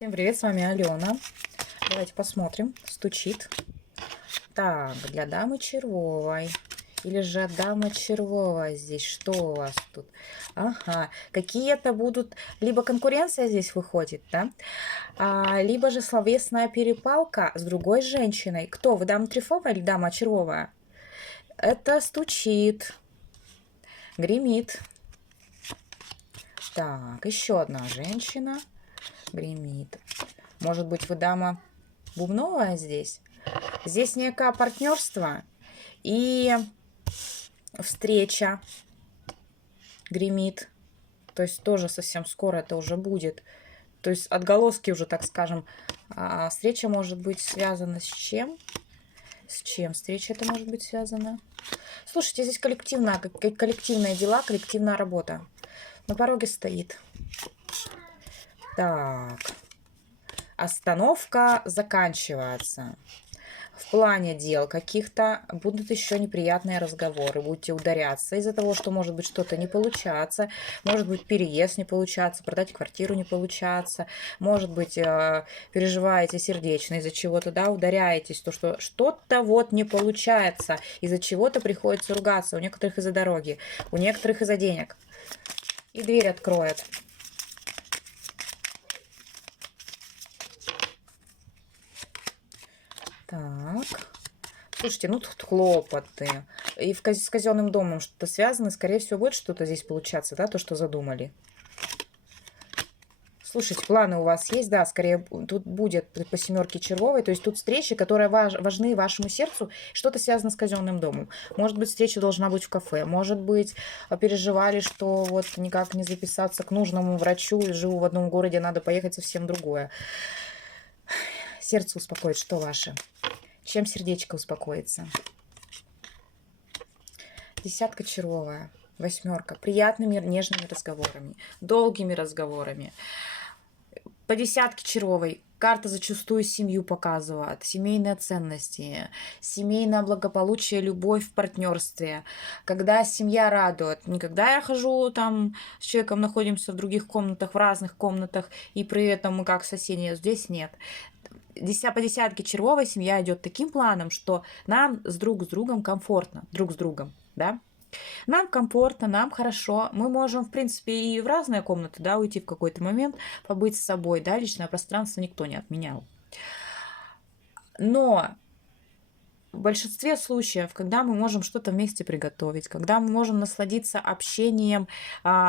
Всем привет, с вами Алена. Давайте посмотрим. Стучит. Так, для дамы червовой. Или же дама червовая здесь. Что у вас тут? Ага. Какие-то будут... Либо конкуренция здесь выходит, да? Либо же словесная перепалка с другой женщиной. Кто? Вы дама трефовая или дама червовая? Это стучит. Гремит. Так, еще одна женщина. Гремит. Может быть, вы дама бубновая здесь? Здесь некое партнерство и встреча гремит. То есть тоже совсем скоро это уже будет. То есть отголоски уже, так скажем. Встреча может быть связана с чем? С чем встреча это может быть связана? Слушайте, здесь коллективные дела, коллективная работа. На пороге стоит. Так. Остановка заканчивается. В плане дел каких-то будут еще неприятные разговоры. Будете ударяться из-за того, что может быть что-то не получаться. Может быть переезд не получаться, продать квартиру не получаться. Может быть переживаете сердечно из-за чего-то, да, ударяетесь. То, что что-то вот не получается. Из-за чего-то приходится ругаться. У некоторых из-за дороги, у некоторых из-за денег. И дверь откроет. Так. Слушайте, ну тут хлопоты. И с казенным домом что-то связано. Скорее всего, будет что-то здесь получаться, да, то, что задумали. Слушайте, планы у вас есть, да, скорее тут будет по семерке червовой, то есть тут встречи, которые важны вашему сердцу, что-то связано с казенным домом. Может быть, встреча должна быть в кафе, может быть, переживали, что вот никак не записаться к нужному врачу, живу в одном городе, надо поехать совсем другое. Сердце успокоит, что ваше? Чем сердечко успокоится? Десятка червовая, восьмерка. Приятными, нежными разговорами, долгими разговорами. По десятке червовой карта зачастую семью показывает, семейные ценности, семейное благополучие, любовь в партнерстве. Когда семья радует, не когда я хожу там с человеком, находимся в других комнатах, в разных комнатах, и при этом мы как соседи, здесь нет. По десятке червовой семья идет таким планом, что нам друг с другом комфортно, друг с другом, да. Нам комфортно, нам хорошо. Мы можем, в принципе, и в разные комнаты, да, уйти в какой-то момент, побыть с собой, да, личное пространство никто не отменял. Но в большинстве случаев, когда мы можем что-то вместе приготовить, когда мы можем насладиться общением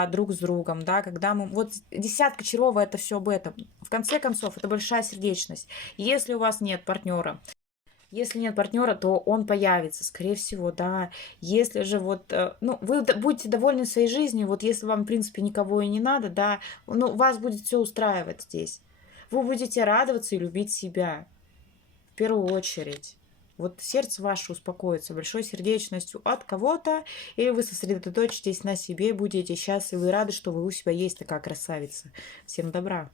друг с другом, да, когда мы... Вот десятка червовая — это все об этом. В конце концов, это большая сердечность. Если у вас нет партнера, то он появится, скорее всего, да. Если же вот, ну, вы будете довольны своей жизнью, вот если вам, в принципе, никого и не надо, да, ну, вас будет все устраивать здесь. Вы будете радоваться и любить себя в первую очередь. Вот сердце ваше успокоится большой сердечностью от кого-то, и вы сосредоточитесь на себе, будете счастливы и рады, что вы у себя есть такая красавица. Всем добра!